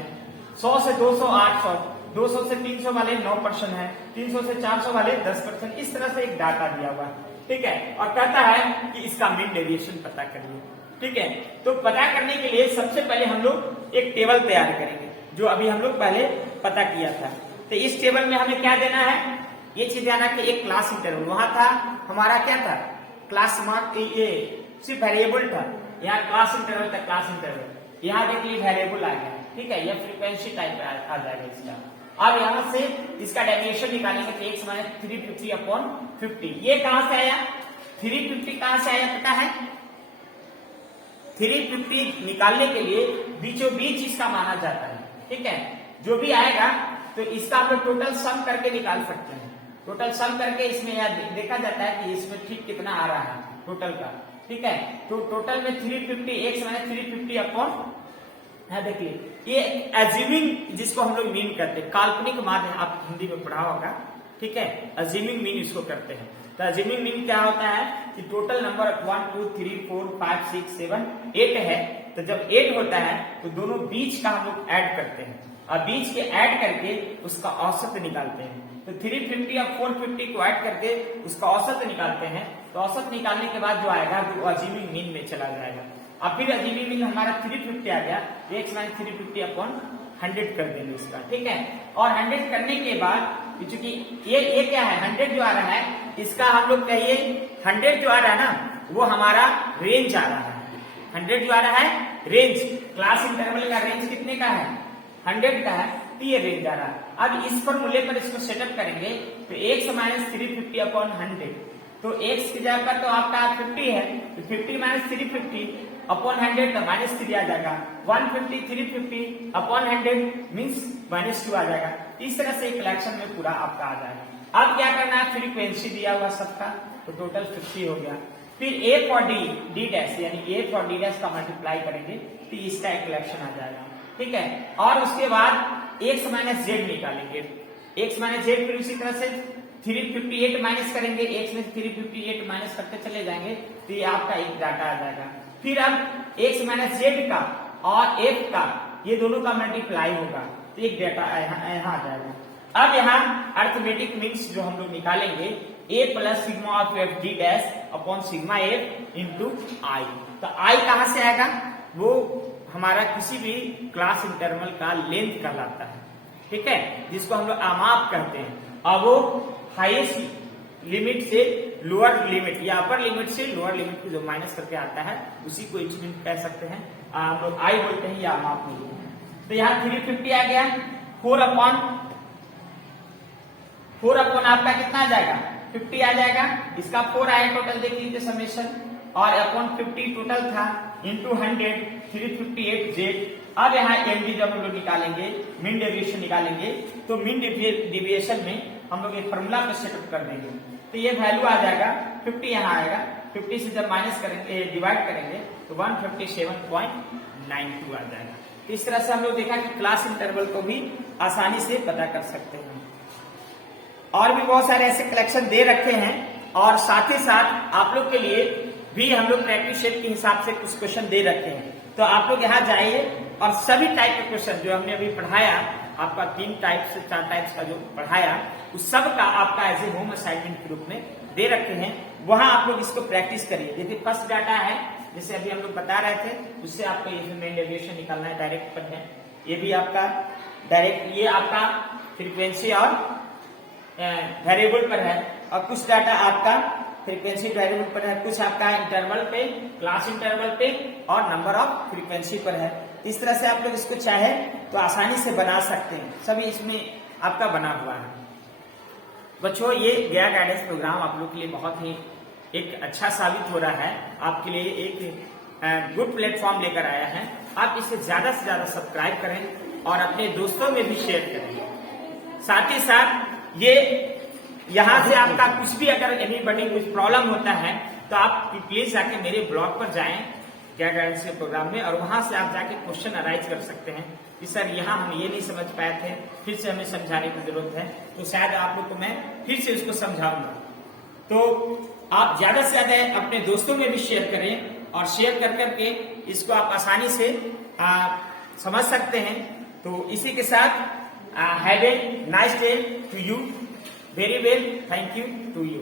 100 से 200 800, 200 से 300 वाले 9 पर्सन है, 300 से 400 वाले 10 पर्सन, इस तरह से एक डाटा दिया हुआ है, ठीक है। और कहता है कि इसका मीन डेविएशन पता करिए, ठीक है। तो पता करने के लिए सबसे पहले हम लोग एक टेबल तैयार करेंगे जो अभी हम लोग पहले पता किया था। तो इस टेबल में हमें क्या देना है, ये चीज देना कि एक क्लास इंटरवल, वहां था हमारा क्या था क्लास मार्क, ये सिर्फ वेरिएबल था, यहाँ क्लास इंटरवल था, क्लास इंटरवल, यहाँ देख लीजिए वेरिएबल आ गया, ठीक है, यह फ्रीक्वेंसी टाइप आ जाएगा इसका। अब यहाँ से इसका डेविएशन निकालेंगे तो x माइनस 350 अपॉन 50, ये कहां से आया 350 कहां से आया पता है, 350 निकालने के लिए बीचों बीच इसका माना जाता है, ठीक है। जो भी आएगा तो इसका आप लोग टोटल सम करके निकाल सकते हैं, टोटल सम करके इसमें यह देखा जाता है कि इसमें ठीक कितना आ रहा है टोटल का, ठीक है। तो टोटल में 350 x माइनस 350 अपॉन, हाँ देखिए ये अज्यूमिंग जिसको हम लोग मीन करते हैं, काल्पनिक मान है, आप हिंदी में पढ़ा होगा, ठीक है। अज्यूमिंग मीन इसको करते हैं। तो अज्यूमिंग मीन क्या होता है कि टोटल नंबर 1 2 3 4 5 6 7 8 है, तो जब 8 होता है तो दोनों बीच का हम लोग ऐड करते हैं और बीच के ऐड करके उसका औसत निकालते हैं। तो 350 और 450 को ऐड करके उसका औसत निकालते हैं, तो औसत निकालने के बाद जो आएगा वो अज्यूमिंग मीन में चला जाएगा। अब फिर अज्यूमिंग मीन हमारा 350 आ गया, x माइनस 350 अपॉन 100 कर देंगे इसका, ठीक है। और 100 करने के बाद चूंकि ये क्या है 100 जो आ रहा है, इसका हम लोग कहिए 100 जो आ रहा है ना वो हमारा रेंज आ रहा है, 100 जो आ रहा है रेंज, क्लास इंटरवल का रेंज कितने का है 100 का है, तो ये रेंज आ रहा है। अब इस फॉर्मूले पर इसको सेटअप करेंगे तो x माइनस 350 अपॉन 100, तो x की जगह पर तो आपका 50 है, तो 50 माइनस 350 अपॉन 100 तो माइनस 3 आ जाएगा, 150 350 अपॉन 100 मीन्स -2 आ जाएगा। इस तरह से कलेक्शन में पूरा आपका आ जाएगा। अब क्या करना है, फ्रीक्वेंसी दिया हुआ सबका, तो टोटल 50 हो गया। फिर a फॉर d डैश यानी a फॉर d डैश का मल्टीप्लाई करेंगे तो इसका एक कलेक्शन आ जाएगा, ठीक है। और उसके बाद x माइनस जेड निकालेंगे, x माइनस जेड फिर उसी तरह से 358 माइनस करेंगे, x में 358 माइनस करते चले जाएंगे तो ये आपका एक डाटा आ जाएगा। फिर अब x माइनस जेड का और f का ये दोनों का मल्टीप्लाई होगा तो एक डाटा यहाँ आ जाएगा। अब यहाँ अर्थमेटिक मीन्स जो हम लोग निकालेंगे a plus sigma of f d dash upon sigma f into i. तो आई कहां से आएगा? वो हमारा किसी भी क्लास इंटरवल का लेंथ कहलाता है, ठीक है, जिसको हम लोग आमाप कहते हैं। और वो हाईएस्ट लिमिट से लोअर लिमिट या अपर लिमिट से लोअर लिमिट को जो माइनस करके आता है उसी को इंस्टेंट कह सकते हैं, हम लोग आई बोलते हैं या आमाप बोलते हैं। तो यहाँ 350 आ गया, 4 अपॉन आपका कितना आ जाएगा? 50 आ जाएगा। इसका 4 आया टोटल, देख लीजिए समेशन, और अपॉन 50 टोटल था इंटू 100 358 जेड। अब यहाँ एमडी जब हम लोग निकालेंगे, मीन डेविएशन निकालेंगे, तो मीन डेविएशन में हम लोग एक फॉर्मूला पे सेटअप कर देंगे। तो ये वैल्यू आ जाएगा 50, यहाँ आएगा 50 से जब माइनस करेंगे, डिवाइड करेंगे तो 157.92 आ जाएगा। तो इस तरह से हम लोग देखा कि क्लास इंटरवल को भी आसानी से पता कर सकते हैं। और भी बहुत सारे ऐसे कलेक्शन दे रखे हैं, और साथ ही साथ आप लोग के लिए भी हम लोग प्रैक्टिस सेट के हिसाब से कुछ क्वेश्चन दे रखे हैं। तो आप लोग यहाँ जाइए और सभी टाइप के क्वेश्चन जो हमने अभी पढ़ाया, आपका 3 टाइप से 4 टाइप्स का जो पढ़ाया, उस सब का आपका एज ए होम असाइनमेंट के रूप में दे रखे हैं। वहां आप लोग इसको प्रैक्टिस करिए। देखिए फर्स्ट डाटा है, जैसे अभी हम लोग बता रहे थे, उससे आपको ये मेन डेविएशन निकालना है, डायरेक्ट पर है। ये भी आपका डायरेक्ट, ये आपका फ्रीक्वेंसी और वेरिएबल पर है, और कुछ डाटा आपका फ्रीक्वेंसी वेरिएबल पर है, कुछ आपका इंटरवल पे, क्लास इंटरवल पे, और नंबर ऑफ फ्रीक्वेंसी पर है। इस तरह से आप लोग इसको चाहे तो आसानी से बना सकते हैं, सभी इसमें आपका बना हुआ है। बच्चों, ये गया गाइडेंस प्रोग्राम आप लोग के लिए बहुत ही एक अच्छा साबित हो रहा है, आपके लिए एक गुड प्लेटफॉर्म लेकर आया है। आप इसे ज्यादा से ज्यादा सब्सक्राइब करें और अपने दोस्तों में भी शेयर करें। साथ ही साथ ये यहाँ से आपका कुछ भी अगर एनीबॉडी कुछ प्रॉब्लम होता है तो आप प्लीज जाके मेरे ब्लॉग पर जाएं क्या गाइडेंस के प्रोग्राम में, और वहां से आप जाके क्वेश्चन अराइज कर सकते हैं कि सर यहाँ हम ये नहीं समझ पाए थे, फिर से हमें समझाने की जरूरत है, तो शायद आप लोग को मैं फिर से उसको समझाऊंगा। तो आप ज्यादा से ज्यादा अपने दोस्तों में भी शेयर करें, और शेयर कर करके इसको आप आसानी से समझ सकते हैं। तो इसी के साथ have a nice day to you, very well, thank you to you.